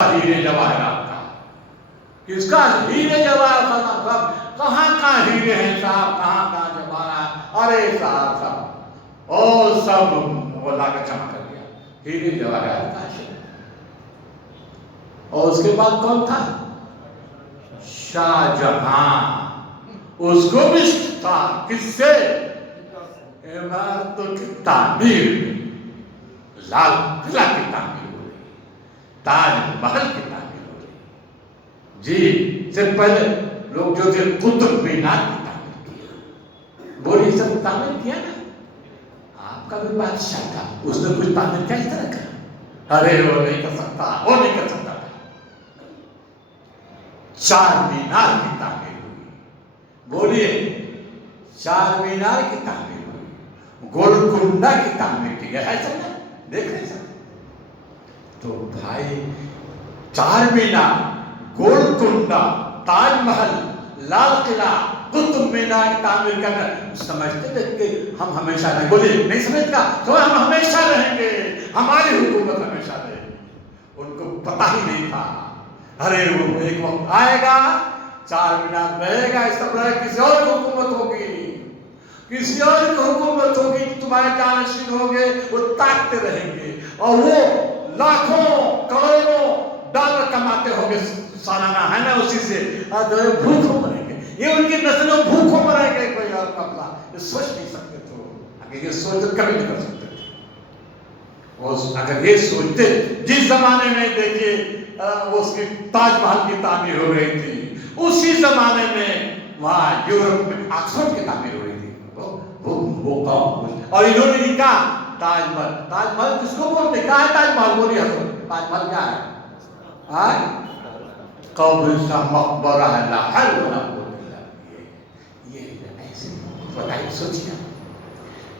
ہیرے جواہرات کا، کس کا ہیرے جواہرات کا، کہاں کہاں ہیرے ہیں صاحب، کہاں کہاں جواہرات، ارے صاحب اور سب وہ لا کر جمع کر دیا، ہیرے جواہرات کا عاشق۔ اور اس کے بعد کون تھا؟ شاہ جہاں، اس کو بھی تھا کس سے؟ عمارتوں کی تعمیر، لال قلعہ کی تعمیر ہو رہی، تاج محل کی تعمیر ہو رہی جی، سے پہلے لوگ جو تھے قطب مینار کی تعمیر کیا، بولی سب تعمیر کیا نا، آپ کا بھی بادشاہ تھا، اس نے کچھ تعمیر کیا اس طرح کا؟ ارے وہ نہیں کر سکتا، وہ نہیں کر سکتا۔ چار مینار کی تعمیر ہوئی، بولیے چار مینار کی تعمیر ہوئی، گولکنڈہ کی تعمیر کی ہے سب نے دیکھ رہے سب۔ تو بھائی چار مینار، گولکنڈہ، تاج محل، لال قلعہ، قطب مینار کی تعمیر کرنا سمجھتے تھے کہ ہم ہمیشہ رہیں، بولیے نہیں سمجھتا تو ہم ہمیشہ رہیں گے، ہماری حکومت ہمیشہ رہے گی۔ ان کو پتہ ہی نہیں تھا، ارے وہ ایک وقت آئے گا چار مینار رہے گا، اس طرح کسی اور کی حکومت ہوگی، کسی اور کی حکومت ہوگی، تمہارے جانشین ہوں گے، وہ تاکتے رہیں گے اور وہ لاکھوں کروڑوں ڈالر کماتے ہوں گے سالانہ، ہے نا، اسی سے بھوکوں مریں گے، یہ ان کی نسلوں بھوکوں مریں گے، کوئی اور قبضہ یہ سوچ نہیں سکتے تھے، اگر یہ سوچتے کبھی نہیں کر سکتے تھے۔ اور اگر یہ سوچتے، جس زمانے میں دیکھیے اس کی تاج محل کی تعمیر ہو رہی تھی، اسی زمانے میں وہاں یورپ میں آکسفورڈ کی تعمیر ہو رہی تھی، اور انہوں نے لکھا تاج محل، تاج محل کس کو بولتے، کیا ہے تاج محل؟ بولیے حضرت، تاج محل کیا ہے؟ قبرستان، مقبرہ ہے، لا حول ولا قوت الا باللہ۔ یہ ایسے بتائیے، سوچیے،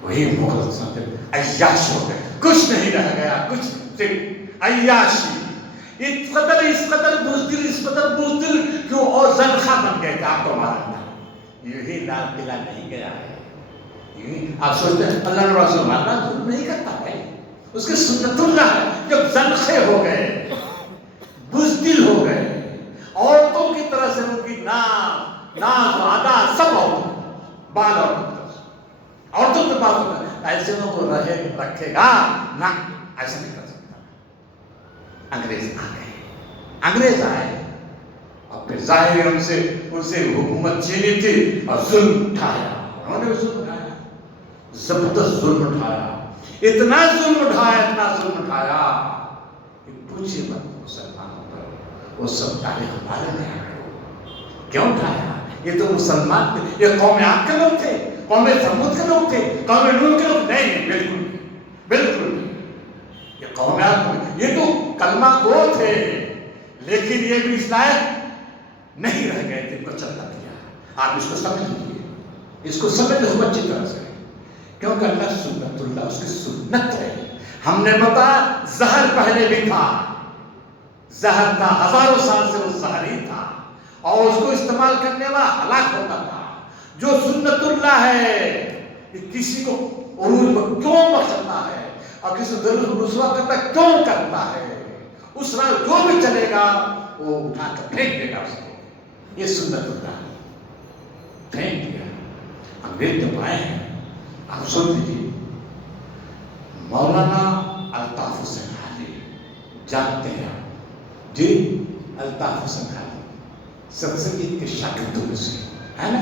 وہی مغل سلطنت عیاش ہو گئے، کچھ نہیں رہ گیا، کچھ صرف عیاشی، اس قدر بزدل کیوں، اور زنخہ بن گئے تھے، آپ کو معلوم ہے، یہی لال قلعہ نہیں گیا ہے، آپ سوچتے ہیں اللہ نے رسول اللہ ظلم نہیں کرتا بھائی، اس کے سنت اللہ ہے، جب زنخے ہو گئے، بزدل ہو گئے، عورتوں کی طرح سے ان کی ناز ادا سب عورتوں، بال عورتوں کے پاس ہوتا ہے، ایسے لوگوں کو رکھے گا نہ، ایسا نہیں کر سکتا۔ انگریز آ گئے، انگریز آئے اور پھر ظاہر ان سے حکومت چھینی تھی اور ظلم اٹھایا، انہوں نے ظلم اٹھایا، زبردست ظلم اٹھایا، اتنا ظلم اٹھایا کہ پوچھئے مت مسلمانوں پر، وہ سب تاریخ ہمارے میں آ گئے۔ کیوں اٹھایا؟ یہ تو مسلمان تھے، یہ قوم عاد کے لوگ تھے، قوم ثمود کے لوگ تھے، قوم نوح کے لوگ نہیں، بالکل نہیں، یہ قوم عاد، یہ تو کلمہ گو تھے، لیکن یہ بھی اس لائق نہیں رہ گئے تھے، کو چلتا کیا۔ آپ اس کو سمجھ لیجیے، اس کو سمجھ لو اچھی طرح سے، کیونکہ اللہ سنت اللہ اس کی سنت ہے۔ ہم نے بتایا زہر پہلے بھی تھا، زہر تھا، ہزاروں سال سے وہ زہر ہی تھا، اور اس کو استعمال کرنے والا ہلاک ہوتا تھا۔ جو سنت اللہ ہے، کسی کو عروج پر کیوں بخشتا ہے اور کسی کو ضرور رسوا کرتا ہے کیوں کرتا ہے، اس راہ جو بھی چلے گا وہ اٹھا کر پھینک دے گا اس کو، یہ سنت اللہ ہے، پھینک دیا۔ انگریز جب آئے ہیں، آپ سن لیجیے، مولانا الطاف حسین حاجی جانتے ہیں جی، الطاف حسین حاجی سر سید کے شاگردوں میں سے ہے نا،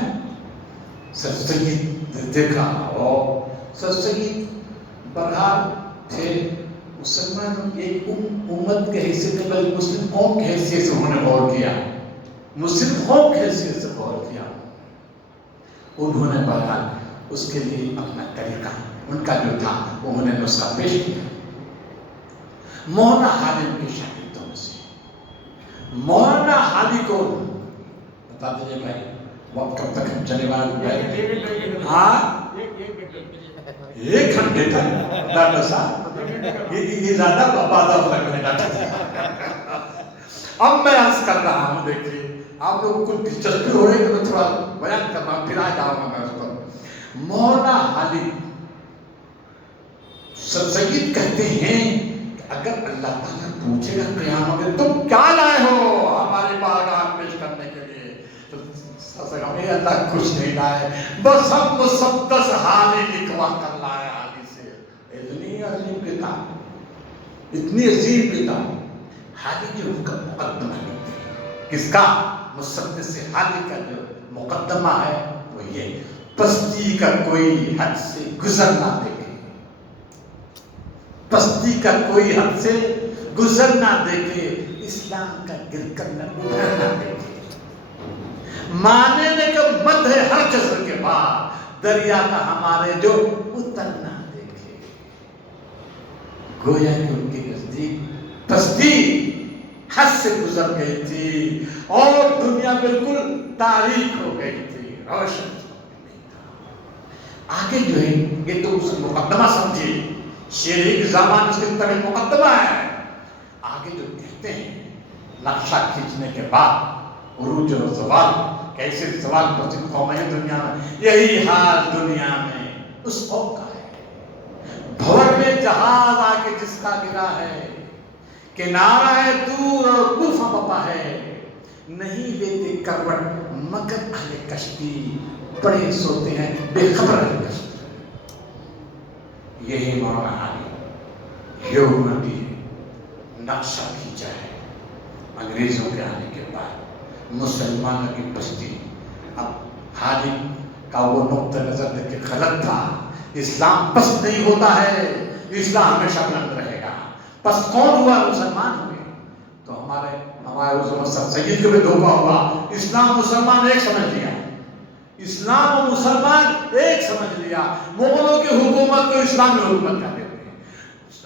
سر سید دیکھا، اور سر سید برحال تھے مسلمان ایک امت کے حیثیت سے، بلکہ مسلم قوم کے حیثیت سے انہوں نے غور کیا، مسلم قوم کے حیثیت سے غور کیا، انہوں نے برحال اس کے لیے اپنا طریقہ ان کا جو تھا انہوں نے نسخہ پیش کیا۔ مولانا حالی کے شاگردوں میں سے مولانا حالی کو بتا دیجیے بھائی، وقت کب تک ہم چلے والے بھائی؟ ہاں، 1 گھنٹے تک ڈاکٹر صاحب، یہ زیادہ بازا ہو رہا ہے ڈاکٹر صاحب۔ اب میں عرض کر رہا ہوں، دیکھیے آپ لوگوں کو دلچسپی ہو رہی ہے کہ میں تھوڑا بیان کر رہا ہوں، پھر آ جاؤں گا میں اس پر۔ مولانا حالی سر سید کہتے ہیں کہ اگر اللہ تعالیٰ پوچھے گا قیامت میں تم کیا لائے ہو ہماری بارگاہ میں پیش کرنے کے لیے، تو ہمیں اللہ کچھ نہیں لائے، بس ہم مسدس حالی لکھوا کر لائے حالی سے۔ اتنی عظیم کتاب، اتنی عظیم کتاب، حالی جو مقدمہ لکھتے ہیں، کس کا؟ مسدس حالی کا جو مقدمہ ہے وہ یہ، پستی کا کوئی حد سے گزر نہ دیکھے، پستی کا کوئی حد سے گزر نہ دیکھے، اسلام کا گر کر نہ ادھر نہ دیکھے، مانے کا مت ہے ہر جذر کے بعد، دریا کا ہمارے جو اتر نہ دیکھے۔ گویا کہ ان کے نزدیک پستی حد سے گزر گئی تھی اور دنیا بالکل تاریک ہو گئی تھی، روشن نہیں تھا۔ آگے جو ہے یہ تو اس مقدمہ سمجھے، شیری کی زبان اس کی طرح مقدمہ ہے۔ آگے جو کہتے ہیں نقشہ کھینچنے کے بعد عروج و زوال، کیسے زوال پسند قوم ہے دنیا میں، یہی حال دنیا میں اس قوم کا ہے۔ بھور میں جہاز آ کے جس کا گرا ہے، کنارہ ہے دور اور طوفاں بپا ہے، نہیں لیتے کروٹ مگر اہل کشتی، پڑے سوتے ہیں بے خبر اہل کشتی۔ یہی مولانا علی ہیومنٹی نقشہ کھینچا ہے انگریزوں کے آنے کے بعد، مسلمانوں کی بستی۔ اب حالی کا وہ نقطہ نظر دیکھ کے غلط تھا، اسلام پست نہیں ہوتا ہے، اسلام ہمیشہ بلند رہے گا۔ پس کون ہوا؟ مسلمان ہوئے۔ تو ہمارے حضرت سر سید کو بھی دھوکہ ہوا، اسلام مسلمان ایک سمجھ لیا، اسلام و مسلمان ایک سمجھ لیا، مغلوں کی حکومت کو اسلامی حکومت کہتے ہیں۔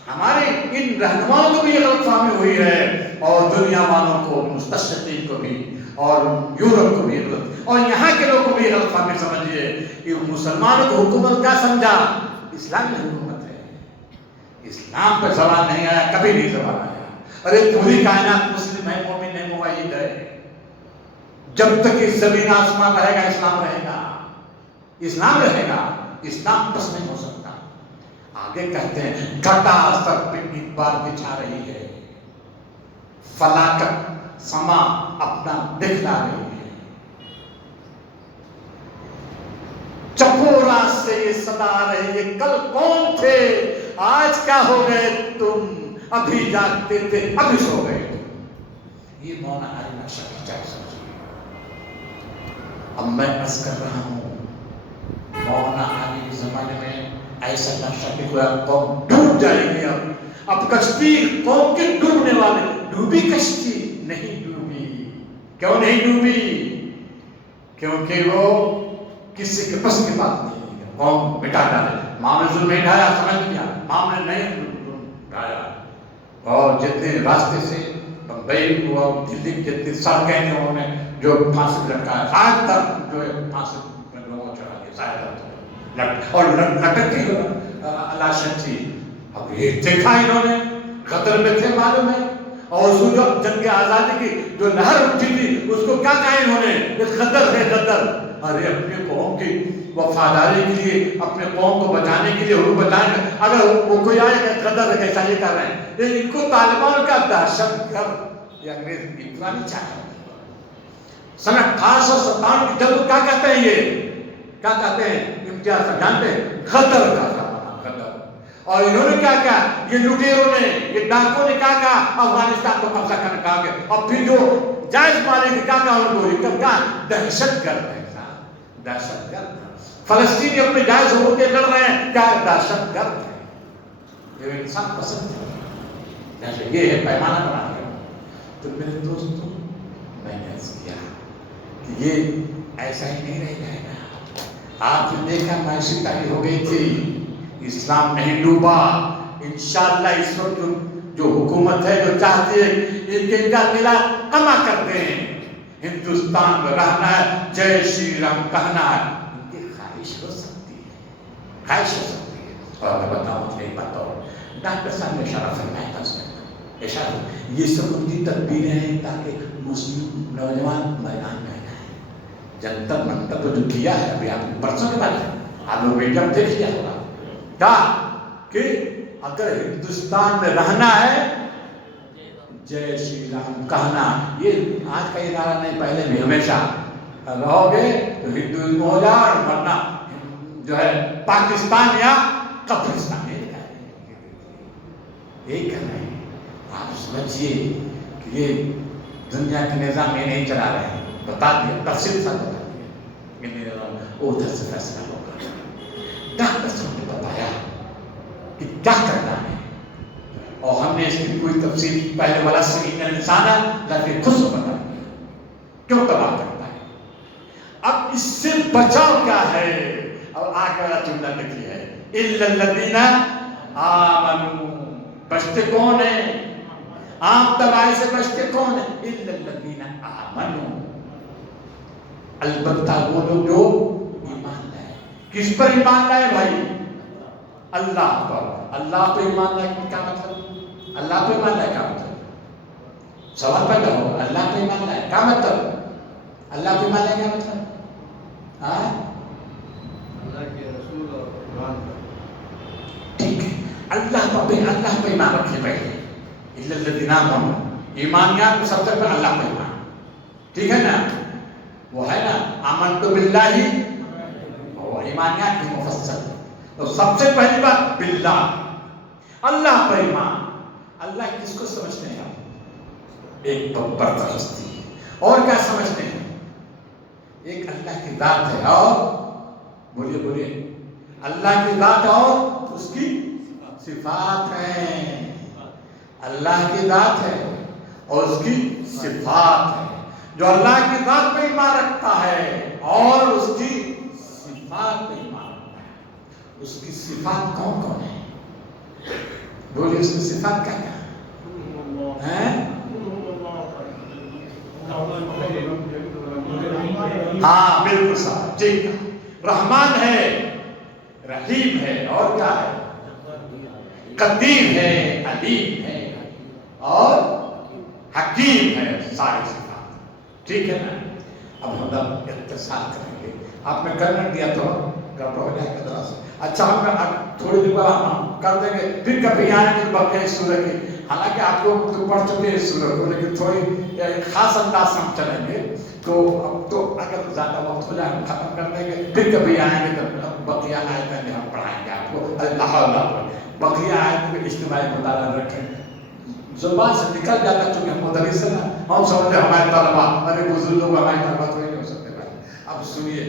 ہمارے ان رہنماؤں کو بھی یہ غلط فہمی ہوئی ہے، اور دنیا والوں کو، مستشرقین کو بھی، اور یورپ کو بھی غلط، اور یہاں کے لوگوں کو بھی غلط فہمی سمجھیے کہ مسلمانوں کو حکومت کیا سمجھا؟ اسلامی حکومت ہے۔ اسلام پہ سوال نہیں آیا، کبھی نہیں سوال آیا۔ ارے پوری کائنات مسلم ہے، مومن ہے، موحد ہے، جب تک اس زمین آسمان رہے گا اسلام رہے گا، اسلام رہے گا، اسلام پس نہیں ہو سکتا۔ آگے کہتے ہیں گھٹا سر پہ ایک بار بچھا رہی ہے، فلاکت سما اپنا دکھلا رہی ہے، چپورا سے یہ صدا آ رہی ہے، کل کون تھے آج کیا ہو گئے تم، ابھی جاگتے تھے ابھی سو گئے تم۔ یہ مولانا علی نقشہ کھینچا ہے۔ اب میں عرض کر رہا ہوں مولانا علی کے زمانے میں ایسا نقشہ کہ قوم ڈوب جائے گی۔ اب کشتی قوم کے ڈوبنے والے، ڈوبی کشتی نہیں ڈوبی۔ کیوں نہیں ڈوبی؟ کیونکہ وہ کسی کے بس کی بات نہیں ہے، قوم مٹا ڈالے۔ ماں نے ظلم نہیں ڈھایا، سمجھ لیا، ماں نے نہیں ڈھایا، اور جتنے راستے سے بمبئی ہوا، دلی کی جتنی سڑکیں تھیں انہوں نے جو پھانسی لٹکایا، شاید تک جو ہے پھانسی میں لوگوں چڑھا دیا، شاید تک، اور لٹک کی لاشیں تھی۔ اب یہ دیکھا انہوں نے، قطر میں تھے معلوم ہے، اور اس کو جو جنگ آزادی کی جو لہر اٹھی تھی اس کو کیا کہا انہوں نے؟ یہ غدر ہے، غدر۔ ارے اپنے قوم کی وفاداری کے لیے، اپنے قوم کو بچانے کے لیے وہ بتائیں گے، اگر وہ کوئی آئے کہ غدر ہے کیسا یہ کر رہے ہیں، لیکن ان کو طالبان کا دہشت گرد یا انگریز اتنا نہیں چاہتا۔ سن 1857 کی جنگ کیا کہتے ہیں، یہ کیا کہتے ہیں امتیاز صاحب جانتے ہیں؟ غدر کا زمانہ، غدر۔ اور انہوں نے کیا کہا، یہ لٹیروں نے، یہ ڈاکوں نے کیا کہا، افغانستان کو قبضہ کرنے کا آگے، اور پھر جو جائز مالک کیا کہا ان کو، یہ کب کہا دہشت گرد ہے، دہشت گرد۔ فلسطینی اپنے جائز حقوق کے لڑ رہے ہیں، کیا دہشت گرد ہے، یہ انسان پسند ہے، یہ ہے پیمانہ بنا رہے ہیں۔ تو میرے دوستوں میں نے عرض کیا کہ یہ ایسا ہی نہیں رہ جائے گا۔ آپ نے دیکھا معاشی تاریخ ہو گئی تھی، اسلام نہیں ڈوبا۔ انشاءاللہ اس وقت جو حکومت ہے جو چاہتی ہے ان کے ان کا قلعہ کما کرتے ہیں، ہندوستان میں رہنا ہے، جے شری رام کہنا ہے، ان کی خواہش ہو سکتی ہے، خواہش ہو سکتی ہے۔ اور میں بتاؤں نہیں بتاؤں، ڈاکٹر صاحب نے اشارہ فرمایا تھا، اشارہ یہ سب ان کی تدبیریں ہیں تاکہ مسلم نوجوان میدان میں آئے۔ جنتر منتر کو جو کیا ہے، ابھی آپ پرسوں کے بعد آپ لوگ ویڈیو دیکھ لیا ہوگا، کہا کہ اگر ہندوستان میں رہنا ہے جے شری رام کہنا. یہ آج کا یہ نعرہ نہیں، پہلے بھی ہمیشہ رہو گے تو ہندو ہو جاؤ، اور ورنہ جو ہے پاکستان یا قبرستان. یہی کہنا ہے. آپ سمجھیے کہ یہ دنیا کے نظام یہ نہیں چلا رہے ہیں. بتا دیا، تفصیل ساتھ بتا دیا کہ نظام ادھر سے فیصلہ ہوگا. ڈاکٹر صاحب نے بتایا کہ کیا کرنا ہے، اور ہم نے اس کی کوئی تفصیل پہلے والا سین انسان لیکن خود بتا دیا کیوں تباہ کرتا ہے. اب اس سے بچاؤ کیا ہے؟ اور آگے والا جملہ لکھی ہے الا الذین آمنوا. بچتے کون ہیں؟ عام تباہی سے بچتے کون ہیں؟ الا الذین آمنوا. البتہ وہ لوگ جو ایمان لائے. کس پر ایمان لائے بھائی؟ اللہ پر. اللہ پہ ایمان لائے کیا مطلب؟ اللہ پہ ایمان لائے کیا مطلب؟ سوال پیدا ہو. اللہ پہ ایمان لائے کیا مطلب؟ اللہ پہ ایمان لائے کیا مطلب؟ اللہ کے رسول اور قرآن پر. ٹھیک ہے، اللہ پہ ایمان رکھیے پہلے. الا الذین آمنوا. ایمانیات میں سب سے پہلے اللہ پہ ایمان. ٹھیک ہے نا؟ وہ ہے نا آمنت باللہ، وہ ایمانیات کی مفصل. تو سب سے پہلی بات باللہ، اللہ پر ایمان. اللہ کس کو سمجھتے ہیں آپ؟ ایک برتر ہستی ہے. اور کیا سمجھتے ہیں؟ ایک اللہ کی ذات ہے، اور بولیے اللہ کی ذات اور اس کی صفات ہیں. اللہ کی ذات ہے اور اس کی صفات ہے. جو اللہ کی ذات پہ ایمان رکھتا ہے اور اس کی صفات پہ ایمان رکھتا ہے. اس کی صفات کون کون ہے؟ بولیے اس کی صفات کیا کیا ہے؟ ہاں بالکل صاحب ٹھیک ہے. رحمان ہے، رحیم ہے، اور کیا ہے؟ قدیر ہے، علیم ہے، اور حکیم ہے. ساری صفات ٹھیک ہے نا؟ اب ہم لوگ اختصار کریں گے. آپ نے کرنا دیا تو گڑبڑ ہو جائے گا ذرا سے. اچھا ہم تھوڑی دیر بعد ہم کر دیں گے، پھر کبھی آئیں گے بقیہ سورہ کی. حالانکہ آپ لوگ پڑھ چکے ہیں سورہ کو، لیکن تھوڑی خاص انداز سے ہم چلیں گے. تو اب تو اگر زیادہ وقت ہو جائے ہم ختم کر دیں گے، پھر کبھی آئیں گے تو بقیہ آیتیں بھی ہم پڑھائیں گے آپ کو. اللہ اللہ بقیہ آیت میں اجتماعی مطالعہ رکھیں. زبان سے نکل جاتا چونکہ ہم مدرس ہیں نا، ہم سمجھتے ہمارے طلبا ارے بزرگ لوگ ہمارے طلبا تھوڑی نہیں ہو سکتے بھائی. اب سنیے،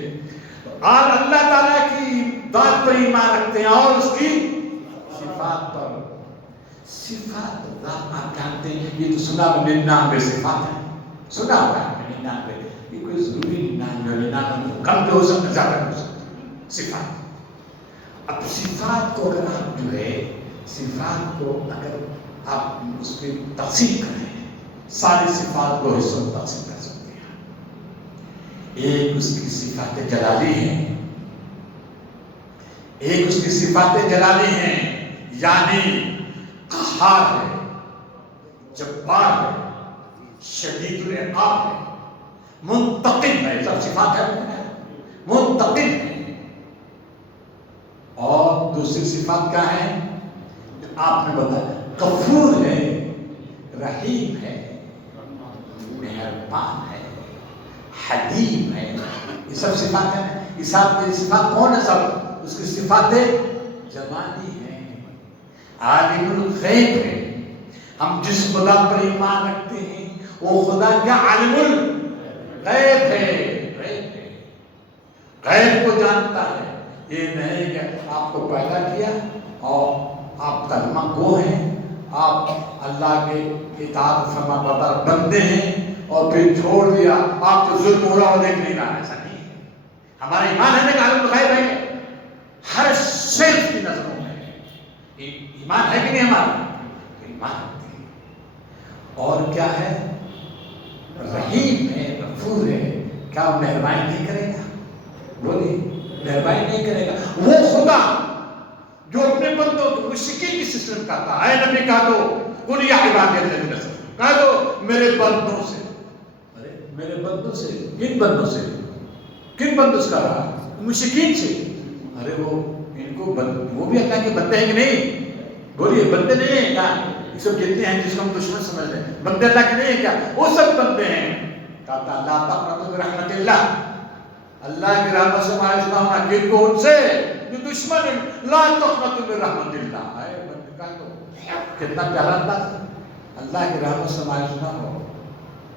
آج اللہ تعالیٰ کی ذات پر ایمان رکھتے ہیں اور اس کی صفات پر. صفات ذات آپ جانتے ہیں، یہ تو سنا 99 صفات ہیں. سنا ہوگا 99. یہ کوئی ضروری 99 کم بھی ہو سکتا، زیادہ بھی ہو سکتا صفات. اب صفات کو اگر آپ جو ہے صفات کو اگر آپ اس کی تقسیم کریں، ساری صفات کو حصوں میں تقسیم کر سکتے ہیں. ایک اس کی صفات جلالی ہیں، ایک اس کی صفات جلالی ہیں، یعنی قہار ہے، جبار ہے، شدید العقاب ہے، منتقم ہے. سب صفات ہے منتقم ہے. اور دوسری صفات کیا ہے آپ نے بتایا؟ غفور ہے، رحیم ہے، مہربان ہے، حلیم ہے. یہ سب صفات ہیں. یہ صفات کون ہے؟ سب اس کی صفات جمالی ہیں. عالم الغیب ہے. ہم جس خدا پر ایمان رکھتے ہیں وہ خدا کیا عالم الغیب ہے. غیب کو جانتا ہے. یہ نہیں کہ آپ کو پیدا کیا اور آپ کلمہ گو ہیں، آپ اللہ کے اطاعت فرما بردار بندے ہیں اور پھر چھوڑ دیا. آپ تو ظلم ہو رہا ہو دیکھ نہیں رہا. ایسا نہیں ہے. ہمارا ایمان ہے کہ عالم الغیب ہے، ہر شے کی نظروں میں ہے. ایمان ہے کہ نہیں ہمارا؟ ایمان ہے. اور کیا ہے؟ رحیم ہے، غفور ہے. کیا مہربانی نہیں کرے گا؟ بولیے مہربانی نہیں کرے گا. وہ خدا جو اپنے بندوں کو مشرکین کی سسٹم کرتا ہے. نبی کہا تو قل یا عبادی الذین اسرفوا، کہا تو میرے بندوں سے. ارے میرے بندوں سے کن بندوں سے؟ کن بندوں سے کہا رہا؟ مشرکین سے. ارے وہ ان کو وہ بھی اللہ کے بندے ہیں کہ نہیں؟ بولیے بندے نہیں ہیں کیا؟ یہ سب جتنے ہیں جس کو ہم دشمن سمجھ رہے ہیں بندے اللہ کے نہیں ہیں کیا؟ وہ سب بندے ہیں. کہتا اللہ تقنطوا من رحمت اللہ، اللہ کی رحمت سے مایوس نہ ہونا. کن کو؟ ان سے جو دشمن ہیں. لا تقنطوا من رحمت اللہ. اے بندے کا تو کتنا پیارا انداز. اللہ کی رحمت سے مایوس نہ ہو.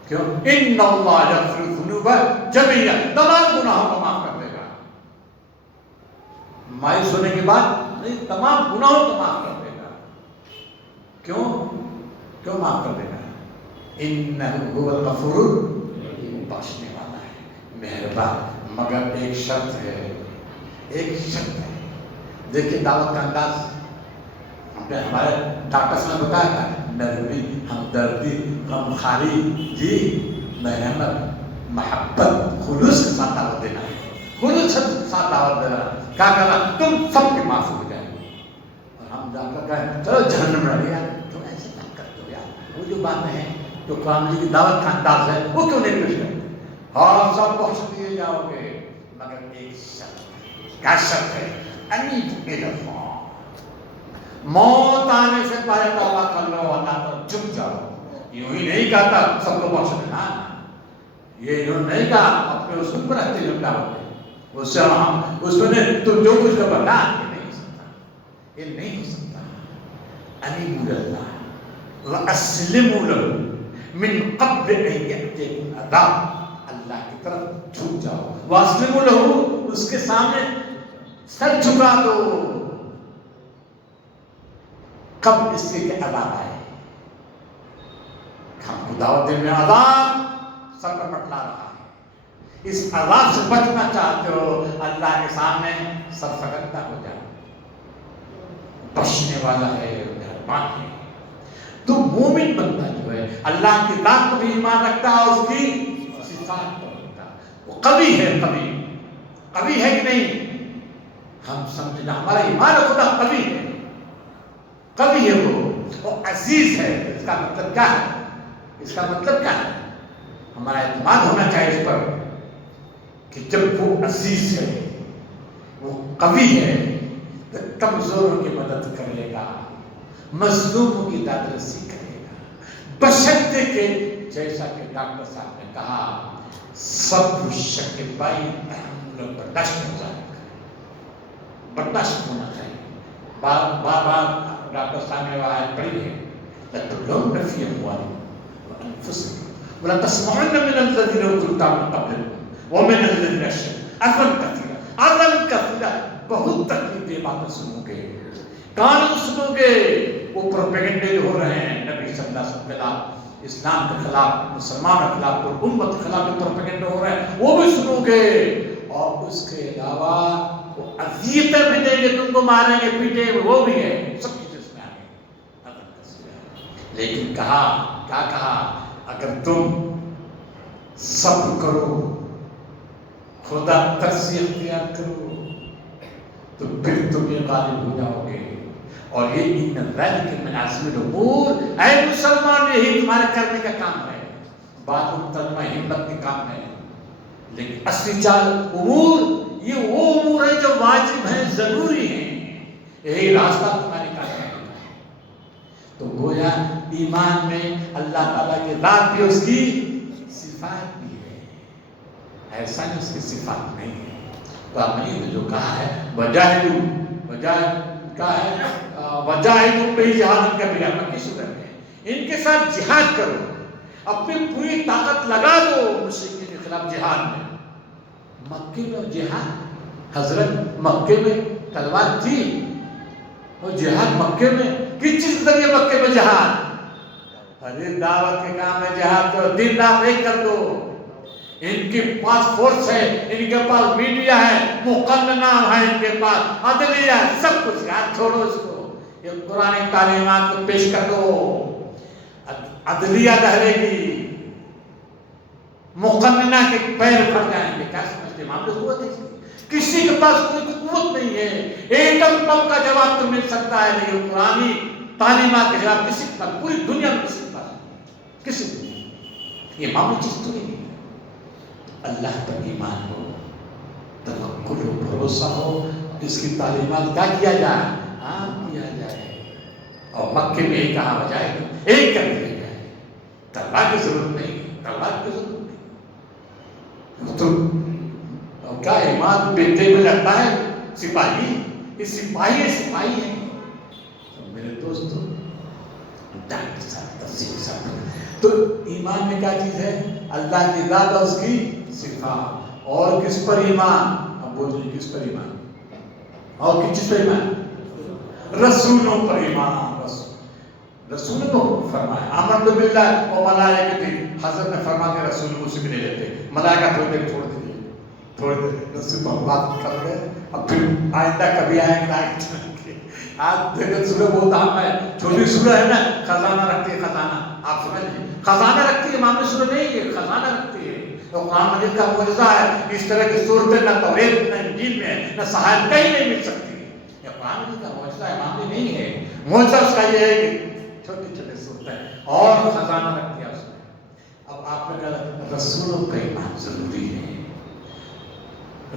کیوں؟ ان اللہ یغفر الذنوب جميعا، تمام گناہوں کو معاف کر دے گا. مایوس ہونے کے بعد نہیں، تمام گناہوں کو معاف کر دے گا. کیوں؟ کیوں معاف کر دے گا؟ انہ هو الغفور، بخشنے والا ہے، مہربان. مگر ایک شرط ہے، ایک شرط ہے. دیکھیے دعوت کا انداز ہمارے ڈاکٹر صاحب نے بتایا تھا، نرمی، ہمدردی، غمخواری، جی مرحمت، محبت، خلوص کے ساتھ دعوت دینا ہے. خلوص کے ساتھ دعوت دینا. کیا کرنا؟ تم سب کے معاف ہو جائے. اور ہم جا کر کہیں چلو جہنم میں یار تم ایسے نہ کر دو یار. وہ جو باتیں ہیں جو قرآن کی دعوت کا انداز ہے وہ کیوں نہیں پیش کرتے؟ ہاں سب بخش دیے جاؤ گے مگر ایک شرط. کیا شرط ہے؟ انیب الاللہ، موت آنے سے پہلے توبہ کر لو، اللہ پر جھک جاؤ. یوں ہی نہیں کہتا سب کو بخش دینا، یہ یوں نہیں کہا اپنے اصول پر رہتے ہوئے دعوت دے. اس سے ہم اس میں تم جو کچھ کا بنا یہ نہیں ہو سکتا، یہ نہیں ہو سکتا. انیب الاللہ واسلموا له من قبل ان یأتیکم العذاب. اللہ کی طرف جھک جاؤ. واسلموا له، اس کے سامنے سر جھکا دو. کب؟ اس لیے کہ عذاب آئے. ہم کو دعوت دینے میں عذاب سر پر پٹلا رہا ہے. اس عذاب سے بچنا چاہتے ہو، اللہ کے سامنے سر سکندہ ہو جائے. بخشنے والا ہے، مہربان ہے. تو مومن بندہ جو ہے اللہ کی ذات پر بھی ایمان رکھتا ہے اور اس کی صفات پر رکھتا ہے. وہ قوی ہے. قوی ہے کہ نہیں؟ ہم سمجھنا ہمارا ایمان خدا قوی ہے، قوی ہے. وہ عزیز ہے. اس کا مطلب کیا ہے؟ اس کا مطلب کیا ہے؟ ہمارا اعتماد ہونا چاہیے اس پر کہ جب وہ عزیز ہے، وہ قوی ہے، تو کمزوروں کی مدد کرے گا، مظلوموں کی داد رسی کرے گا. بشرطے کہ جیسا کہ ڈاکٹر صاحب نے کہا سب شکیبائی تحمل برداشت ہو جائے گا، برداشت ہونا چاہیے. بار ڈاکٹر صاحب نے وہ آیت پڑھی ہے، لَتُبْلُونَ فِي أَمْوَالِكُمْ وَأَنفُسِكُمْ وَلَتَسْمَعُنَّ مِنَ الَّذِينَ أُوتُوا الْكِتَابَ مِن قَبْلِكُمْ وَمِنَ الَّذِينَ أَشْرَكُوا أَذًى كَثِيرًا. بہت تکلیف دہ باتیں سنو گے، قانون سنو گے. وہ پروپیگنڈے جو ہو رہے ہیں نبی صلی اللہ علیہ وسلم کے خلاف، اسلام کے خلاف، مسلمانوں کے خلاف، امت کے خلاف جو پروپیگنڈے ہو رہے ہیں وہ بھی سنو گے. اور اس کے علاوہ وہ اذیتیں بھی دیں گے، تم کو ماریں گے، پیٹیں گے، وہ بھی ہے. سب چیزیں اس میں آ گئی. لیکن کہا کیا کہا؟ اگر تم صبر کرو، خدا ترسی اختیار کرو، تو پھر تم یہ غالب ہو جاؤ گے. اور یہ ان ذلک من عزم الامور، اے مسلمان یہی تمہارے کرنے کا کام ہے. بات ترجمہ ہمت کے کام ہے، لیکن اصلی چال امور یہ وہ امور ہیں جو واجب ہیں، ضروری ہیں. یہی راستہ تمہاری کامیابی کا ہے. تو گویا ایمان میں اللہ تعالیٰ کی ذات بھی، اس کی صفات بھی ہے. ایسا نہیں اس کی صفات نہیں ہے. تو آپ نے جو کہا ہے وجاہدوا بہ جہاد کبیرہ، مکی صورت ہے، ان کے ساتھ جہاد کرو، اپنی پوری طاقت لگا دو مشرکین کے خلاف جہاد میں. مکے میں جہاد، حضرت مکے میں تلوار تھی اور جہاد مکے میں کس چیز کے ذریعے مکے میں جہاد؟ ارے دعوت کے کام میں جہاد کرو، دن رات ایک کر دو. ان کے پاس فورس ہے، ان کے پاس میڈیا ہے، مقننہ ہے، ان کے پاس عدلیہ ہے، سب کچھ. یاد چھوڑو اس کو، یہ قرآن تعلیمات کو پیش کر دو. عدلیہ رہے گی، مقننہ کے پیر پھٹ جائیں گے. کیا سمجھتے ہیں؟ معاملے قوت ہے کسی کے پاس کوئی قوت نہیں ہے. ایٹم بم کا جواب تو مل سکتا ہے لیکن قرآنی تعلیمات کا جواب کسی کے پاس، پوری دنیا میں کسی کے پاس نہیں، کسی کو نہیں. یہ معمولی چیز تو نہیں ہے. اللہ پر ایمان ہو، توکل ہو، بھروسہ ہو، اس کی تعلیمات کیا کیا جائے؟ عام کیا جائے. اور مکے میں ایک کہا بجائے ایک کر دیا جائے، تلوار کی ضرورت نہیں، تلوار کی ضرورت نہیں. تو کیا ایمان بیٹے میں لگتا ہے سپاہی؟ یہ سپاہی ہے. تو میرے دوستو ڈاکٹر صاحب تفصیل کے ساتھ، تو ایمان میں کیا چیز ہے؟ اللہ کی ذات اور اس کی صفات. اور کس پر ایمان؟ اب بولیے کس پر ایمان؟ اور کس پر ایمان؟ رسولوں پر ایمان. رسولوں کو فرمایا آمنت باللہ و ملائکتہ. حضرت نے فرما کے رسول کو اسی میں لے لیتے، ملائکہ تھوڑی دیر چھوڑ دیجیے، تھوڑی دیر رسول پر بات کر رہے، اب پھر آئندہ کبھی آئیں گے آگے. آج دیکھیں سورہ بہت اہم ہے، چھوٹی سورہ ہے نا، خزانہ رکھتی ہے. خزانہ آپ سمجھ لیجیے، خزانہ رکھتی ہے، معمولی سورہ نہیں ہے، خزانہ رکھتی ہے. تو قرآن مجید کا معجزہ ہے. اس طرح کی صورتیں نہ توریت نہ انجیل میں نہ صحائف کہیں نہیں مل سکتی. یہ قرآن مجید کا معجزہ ہے، معمولی نہیں ہے. معجزہ اس کا یہ ہے کہ چھوٹی چھوٹی صورتیں اور خزانہ رکھ دیا اس نے. اب آپ نے کہا رسولوں پر ایمان ضروری ہے.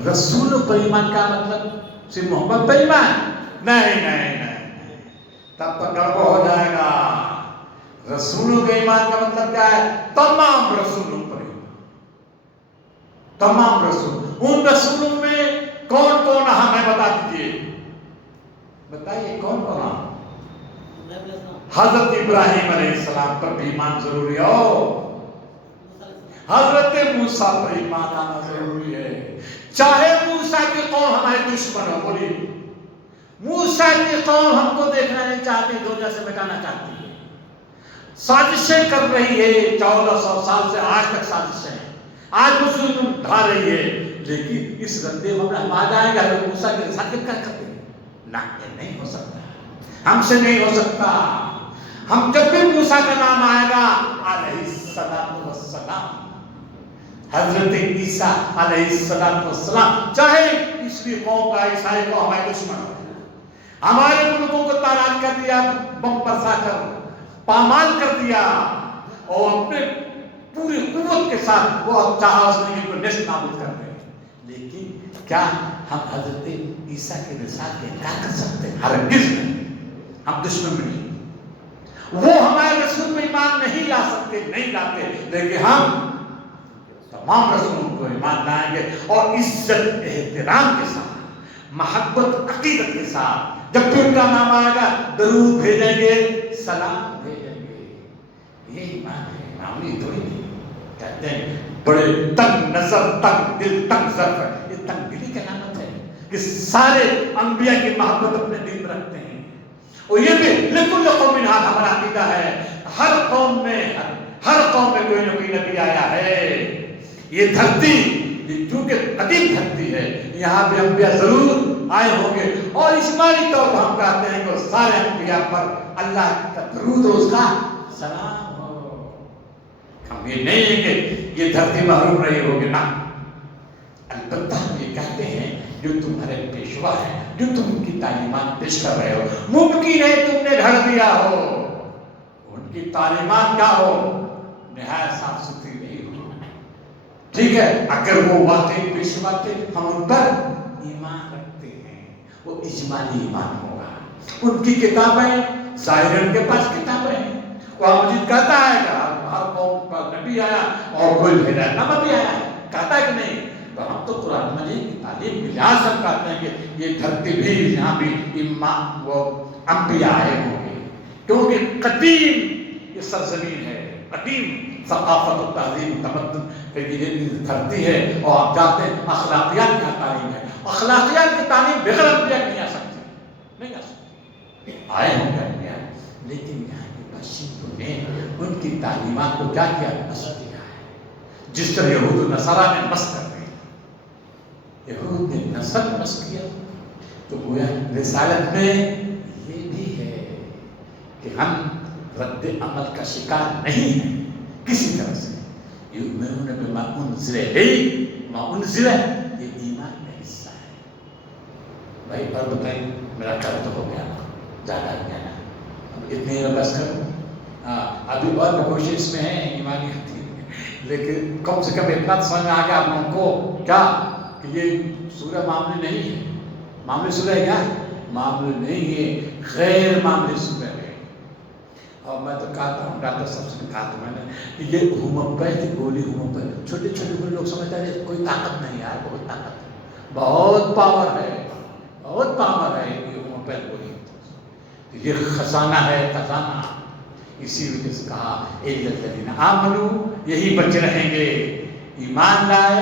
رسولوں پر ایمان کا مطلب صرف محمد پر ایمان نہیں، تب تک گڑبڑ ہو جائے گا. رسولوں کے ایمان کا مطلب کیا ہے؟ تمام رسولوں پر ایمان. تمام رسول. ان رسولوں میں کون کون اہم ہے بتا دیجئے، بتائیے کون کون اہم؟ حضرت ابراہیم علیہ السلام پر بھی ایمان ضروری ہو. حضرت موسیٰ پر ایمان آنا ضروری ہے. چاہے موسیٰ کی قوم ہمارے دشمن ہو، بولیے موسیٰ کی قوم ہم کو دیکھنا نہیں چاہتی، دنیا سے مٹانا چاہتی ہے، سازشیں کر رہی ہے. 1400 سال سے آج تک سازشیں ہیں، آج مسلم ڈھا رہی ہے. لیکن اس ردے میں ہم آ جائیں گے حضرت موسیٰ کے ساتھ کیا کرتے ہیں؟ نہ، یہ نہیں ہو سکتا، ہم سے نہیں ہو سکتا. ہم جب بھی موسیٰ کا نام آئے گا علیہ السلام، حضرت عیسیٰ علیہ السلام، چاہے تیسری قوم کا عیسائی کو ہمارے دشمن ہو، ہمارے ملکوں کو تاراج کر دیا، بم برسا کر پامال کر دیا، اور اپنے پوری قوت کے ساتھ وہ چاہا اس نے کہ نیست نابود کر دے. لیکن کیا ہم حضرت عیسیٰ کے رسالت کے انکار کر سکتے ہیں؟ ہرگز نہیں. ہم دشمن بھی نہیں، وہ ہمارے رسول میں ایمان نہیں لا سکتے، نہیں لاتے. لیکن ہم تمام رسولوں کو ایمان لائیں گے، اور عزت احترام کے ساتھ، محبت عقیدت کے ساتھ. جب بھی ان کا نام آئے گا درود بھیجیں گے، سلام بھیجیں گے. یہ ایمان ہے، معمولی تھوڑی نہیں. کہتے ہیں بڑے تنگ نظر، تنگ دل، تنگ ظرف ہے. یہ تنگ دلی کی علامت ہے کہ سارے انبیاء کی محبت اپنے دل میں رکھتے ہیں. اور یہ بھی لکل قوم ہاتھ ہمارا عقیدہ ہے، ہر قوم میں کوئی نہ کوئی نبی آیا ہے. یہ دھرتی چونکہ قدیم دھرتی ہے، یہاں پہ انبیاء ضرور آئے ہوں گے. اور اجمالی طور پر ہم کہتے ہیں کہ سارے انبیاء پر اللہ کا درود و اس کا سلام ہو. ہم یہ نہیں ہے کہ یہ دھرتی محروم رہی ہوگی، نہ. البتہ ہم یہ کہتے ہیں جو تمہارے پیشوا ہیں، جو تم ان کی تعلیمات پیش کر رہے ہو، ممکن ہے تم نے گھڑ دیا ہو، ان کی تعلیمات کیا ہو، نہایت صاف ستھری نہیں ہو. ٹھیک ہے، اگر وہ واقعی پیشوا تھے ہم ان پر ایمان رکھتے ہیں، وہ اجمالی ایمان ہوگا. ان کی کتابیں ظاہر ان کے پاس کتابیں ہیں. قرآن مجید کہتا ہے کہ ہر قوم کا نبی آیا اور کوئی ہدایت نامہ بھی آیا ہے، کہتا ہے کہ نہیں. تو ہم تو قرآن مجید کی تعلیم کے لحاظ سے کہتے ہیں کہ یہ دھرتی بھی یہاں بھی امام وہ انبیاء آئے ہوں گے، کیونکہ قدیم یہ سرزمین ہے، قدیم ثقافت و تہذیب تمدن کی دھرتی ہے. اور آپ جانتے ہیں اخلاقیات کی تعلیم ہے، اخلاقیات کی تعلیم بغیر انبیاء نہیں آ سکتی، نہیں آ سکتی. آئے ہوں گے انبیاء، لیکن یہاں کے باشندوں نے ان کی تعلیمات کو کیا کیا؟ نسخ دیا ہے. جس طرح یہود و نصارہ نے نسخ کر دی، یہود نے نسخ کیا، تو گویا رسالت میں یہ بھی ہے کہ ہم رد عمل کا شکار نہیں ہیں کسی طرح سے. یؤمنون بما انزل الیک ما انزل، یہ ایمان کا حصہ ہے. بھائی اور بتائیں، میرا کل تو ہو گیا، زیادہ ہو گیا نا، اب اتنے میں بس کروں. ابھی اور بھی کوشش میں ہیں ایمانی ہوتی، لیکن کم سے کم اتنا سمجھ میں آ گیا آپ لوگوں کو کیا کہ یہ سورہ معاملے نہیں ہے. معاملے سورہ ہے کیا؟ معاملے نہیں ہے، غیر معاملے سورہ ہے. اور میں تو کہتا ہوں ڈاکٹر صاحب سے کہا تو میں نے کہ یہ ہوموپیتھ کی گولی ہوموپیتھ چھوٹے چھوٹے لوگ سمجھتے ہیں کوئی طاقت نہیں یار، بہت طاقت ہے، بہت پاور ہے، بہت پاور ہے یہ ہوموپیتھ گولی، یہ خزانہ ہے خزانہ۔ اسی وجہ سے کہا اِلَّا الَّذِينَ آمَنُوا، یہی بچے رہیں گے، ایمان لائے،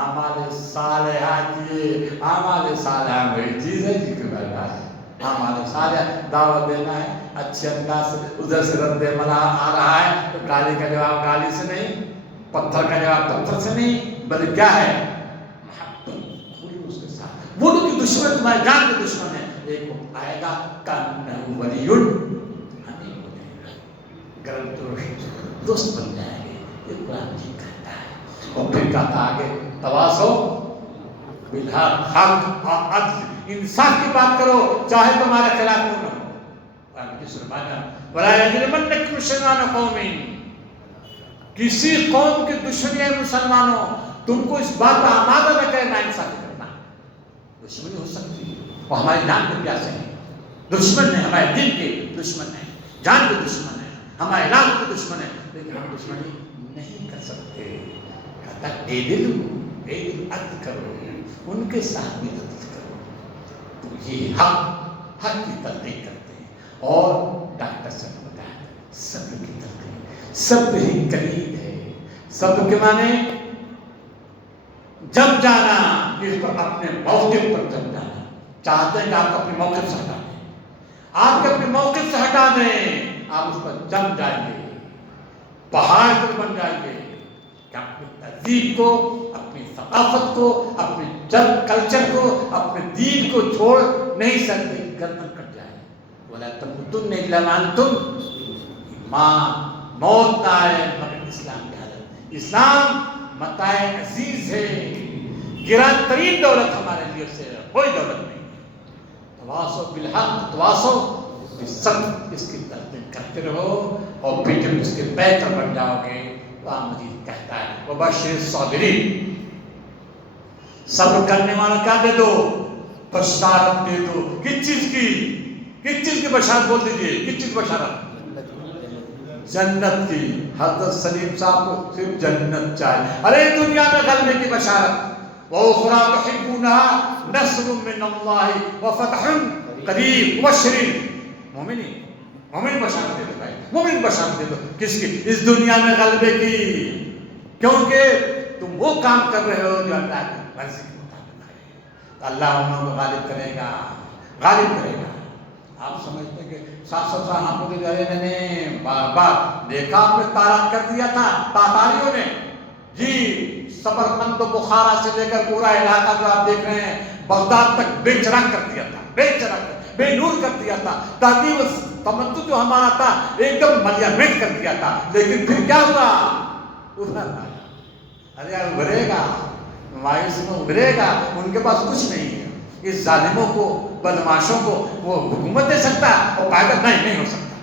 اعمال صالحہ کیے۔ اعمال صالحہ وہی چیز ہے جس کے بعد اعمال صالحہ دعوت دینا ہے، اچھے انداز سے، ادھر سے رد عمل آ رہا ہے تو گالی کا جواب گالی سے نہیں، پتھر کا جواب پتھر سے نہیں، بلکہ کیا ہے؟ محبت، خلوص کے ساتھ۔ وہ لوگ کی دشمن تمہارے جان کے دشمن ہے، ایک وقت آئے گا کَأَنَّهُ وَلِيٌّ حَمِيمٌ، گرم دوست بن جائیں گے، یہ قرآن جی کہتا ہے۔ اور پھر کہتا آگے تواصوا بالحق، حق اور عدل، انصاف کی بات کرو چاہے تمہارے خلاف کیوں نہ ہو۔ قرآن کی فرمایا وَلَا يَجْرِمَنَّكُمْ شَنَآنُ قَوْمٍ، کسی قوم کی دشمنی ہے مسلمانوں، تم کو اس بات پر آمادہ نہ کرے ناانصافی کرنا۔ دشمنی ہو سکتی ہے، وہ ہماری جان کے پیاسے ہیں، دشمن ہے، ہمارے دین کے دشمن ہے، جان کے دشمن ہے، ہمارے علاقے کے دشمن ہے، لیکن ہم دشمنی نہیں کر سکتے۔ کہتا ہے عدل کرو، ان کے ساتھ بھی عدل کرو۔ تو یہ حق کی تلقین کرتے ہیں، اور ڈاکٹر صاحب نے بتایا صبر کی تلقین، صبر ہی کلید ہے۔ صبر کے معنی جم جانا، اس پر اپنے موقف پر جم جانا۔ چاہتے ہیں کہ آپ اپنے موقف سے ہٹا دیں، آپ کے اپنے موقف سے ہٹا دیں، آپ اس پر جم جائیں گے، پہاڑ پر بن جائیں گے کہ اپنی تہذیب کو، اپنی ثقافت کو، اپنے کلچر کو، اپنے دین کو چھوڑ نہیں سکتے، گردن کٹ جائے۔ وَلَا تَمُوتُنَّ إِلَّا وَأَنْتُمْ، موت نہ آئے مگر اسلام کی حالت۔ اسلام متاع عزیز ہے، گران ترین دولت ہمارے لیے سے کوئی دولت نہیں ہے۔ تواصوا بالحق، تواصوا بالصبر، اس کی تلقین کرتے رہو، اور پھر جب اس کے بہتر بن جاؤ گے تو مجید کہتا ہے وَبَشِّرِ الصَّابِرِينَ، صبر کرنے والا کیا دے دو؟ بشارت دے دو۔ کس چیز کی بشارت بول دیجئے، کس چیز کی بشارت؟ جنت کی۔ حضرت سلیم صاحب کو صرف جنت چاہیے، ارے دنیا میں غلبے کی بشارت۔ وَأُخْرَىٰ تُحِبُّونَهَا نَصْرٌ مِّنَ اللَّهِ وَفَتْحٌ قَرِيبٌ وَبَشِّرِ الْمُؤْمِنِينَ۔ مومن بشارت دے دو بھائی، مومن بشارت دے دو، کس کی؟ اس دنیا میں غلبے کی، کیونکہ تم وہ کام کر رہے ہو جو اللہ کی مرضی کے مطابق ہے، تو اللہ انہوں کو غالب کرے گا، غالب کرے گا۔ آپ سمجھتے ہیں کہ صاحب ہم کو نے دیکھا آپ نے تارات کر دیا تھا تاتاریوں نے، جی سمرقند و بخارا سے لے کر پورا علاقہ جو آپ دیکھ رہے ہیں بغداد تک بے چراغ کر دیا تھا، بے چراغ بے نور کر دیا تھا، تاکہ وہ تمدن جو ہمارا تھا ایک دم ملیامنٹ کر دیا تھا، لیکن پھر کیا ہوا؟ ابھر آیا۔ ارے یار ابھرے گا، مایوس میں ابھرے گا، ان کے پاس کچھ نہیں ہے۔ اس ظالموں کو، بدماشوں کو وہ حکومت دے سکتا ہے اور قائدت نہیں ہو سکتا،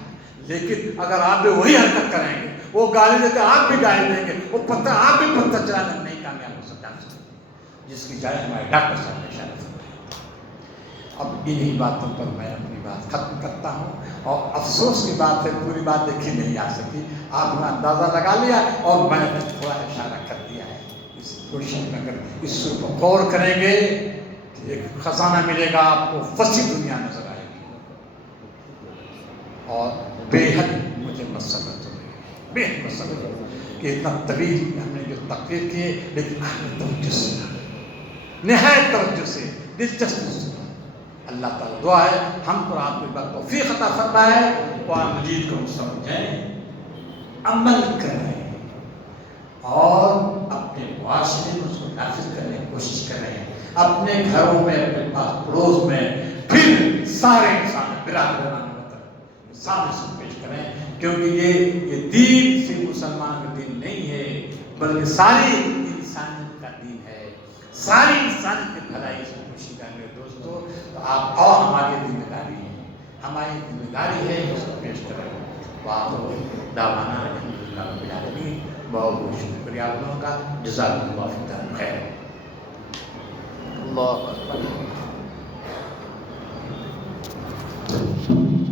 لیکن اگر آپ بھی وہی حرکت کریں گے، وہ گالی دیتے آپ بھی گالی دیں گے، وہ پتھر آپ بھی پتھر چلانے میں نہیں کامیاب ہو سکتا، جس کی جائے ہمارے ڈاکٹر صاحب نے اشارہ فرمایا۔ اب انہی باتوں پر میں اپنی بات ختم کرتا ہوں، اور افسوس کی بات ہے پوری بات دیکھی نہیں آ سکی، آپ نے اندازہ لگا لیا اور میں نے تھوڑا اشارہ کر دیا ہے۔ اس کوشچن میں اگر اس سر کو غور کریں گے ایک خزانہ ملے گا آپ کو، وسیع دنیا نظر آئے گی، اور بے حد مجھے مسرت ہو رہی ہے، بے حد مسرت ہو رہی ہے کہ اتنا طویل ہم نے جو تقریر کیے، لیکن توجہ سے، نہایت توجہ سے، دلچسپی سے۔ اللہ تعالیٰ دعا ہے ہم کو آپ کے بعد توفیق عطا فرمائے، قرآن مجید کو سمجھیں، عمل کریں، اور اپنے معاشرے میں اس کو نافذ کرنے کی کوشش کریں، اپنے گھروں میں، اپنے پاس پڑوس میں، پھر سارے انسان برادران سامنے سے پیش کریں، کیونکہ یہ دین صرف مسلمان کا دین نہیں ہے، بلکہ ساری انسانیت کا دین ہے، ساری انسانیت کی بھلائی سے کوشش کریں۔ دوستو تو آپ اور ہماری ذمہ داری ہے، ہماری ذمہ داری ہے اس کو پیش کریں۔ وآخر دعوانا الحمدللہ رب العالمین، بہت بہت شکریہ آپ لوگوں کا، جزاکم اللہ خیر۔ اللہ اکبر۔